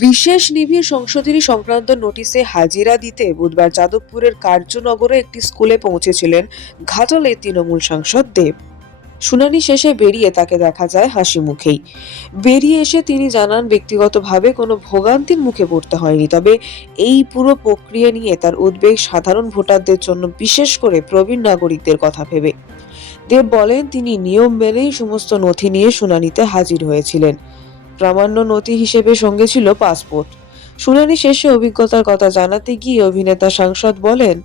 বিশেষ নিবিড় সংশোধনী সংক্রান্ত নোটিশে হাজিরা দিতে বুধবার যাদবপুরের কার্যনগরে একটি স্কুলে পৌঁছেছিলেন ঘাটালের তৃণমূল সাংসদ দেব। শুনানি শেষে বেরিয়ে তাকে দেখা যায় হাসি মুখেই। বেরিয়ে এসে তিনি জানান, ব্যক্তিগতভাবে কোনো ভোগান্তির মুখে পড়তে হয়নি, তবে এই পুরো প্রক্রিয়া নিয়ে তার উদ্বেগ সাধারণ ভোটারদের জন্য, বিশেষ করে প্রবীণ নাগরিকদের কথা ভেবে। দেব বলেন, তিনি নিয়ম মেনেই সমস্ত নথি নিয়ে শুনানিতে হাজির হয়েছিলেন। প্রামাণ্য নথি হিসেবে সঙ্গে ছিল পাসপোর্ট। শুনানি শেষে অভিজ্ঞতার কথা জানাতে গিয়ে অভিনেতা সাংসদ বলেন,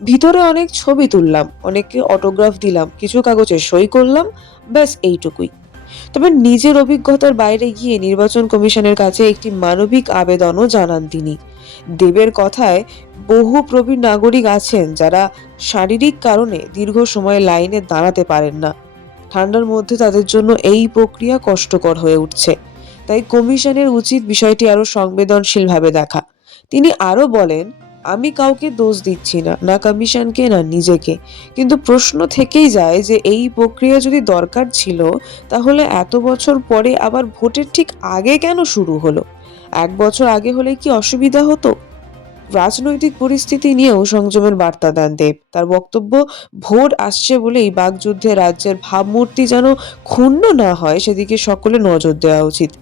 ভিতরে অনেক ছবি তুললাম, অনেককে অটোগ্রাফ দিলাম, কিছু কাগজে সই করলাম, ব্যাস এইটুকুই। তবে নিজের অভিজ্ঞতার বাইরে গিয়ে নির্বাচন কমিশনের কাছে একটি মানবিক আবেদনও জানান তিনি। দেবের কথায়, বহু প্রবীণ নাগরিক আছেন যারা শারীরিক কারণে দীর্ঘ সময় লাইনে দাঁড়াতে পারেন না। ঠান্ডার মধ্যে তাদের জন্য এই প্রক্রিয়া কষ্টকর হয়ে উঠছে। তাই কমিশনের উচিত বিষয়টি আরো সংবেদনশীলভাবে দেখা। তিনি আরো বলেন, আমি কাউকে দোষ দিচ্ছি না, না কমিশনকে না নিজেকে, কিন্তু প্রশ্ন থেকেই যায় যে এই প্রক্রিয়া যদি দরকার ছিল, তাহলে এত বছর পরে আবার ভোটের ঠিক আগে কেন শুরু হলো? 1 বছর আগে হলে কি অসুবিধা হতো? রাজনৈতিক পরিস্থিতি নিয়েও সংযমের বার্তা দেন দেব। তার বক্তব্য, ভোট আসছে বলেই বাকযুদ্ধে রাজ্যের ভাবমূর্তি যেন ক্ষুণ্ণ না হয়, সেদিকে সকলে নজর দেওয়া উচিত।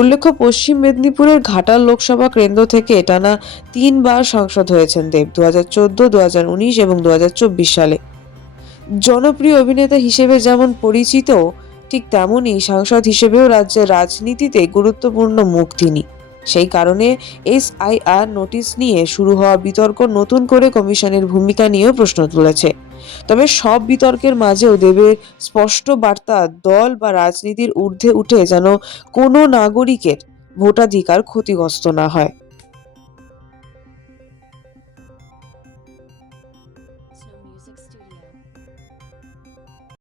উল্লেখ্য, পশ্চিম মেদিনীপুরের ঘাটাল লোকসভা কেন্দ্র থেকে টানা 3বার সাংসদ হয়েছেন দেব, 2014, 2019 এবং 2024 সালে। জনপ্রিয় অভিনেতা হিসেবে যেমন পরিচিত, ঠিক তেমনই সাংসদ হিসেবেও রাজ্যের রাজনীতিতে গুরুত্বপূর্ণ মুখ তিনি। সেই কারণে SIR নোটিশ নিয়ে শুরু হওয়া বিতর্ক নতুন করে কমিশনের ভূমিকা নিয়েও প্রশ্ন তুলেছে। তবে সব বিতর্কের মাঝেও দেবের স্পষ্ট বার্তা, দল বা রাজনীতির ঊর্ধ্বে উঠে যেন কোনো নাগরিকের ভোটাধিকার ক্ষতিগ্রস্ত না হয়। So Music Studio.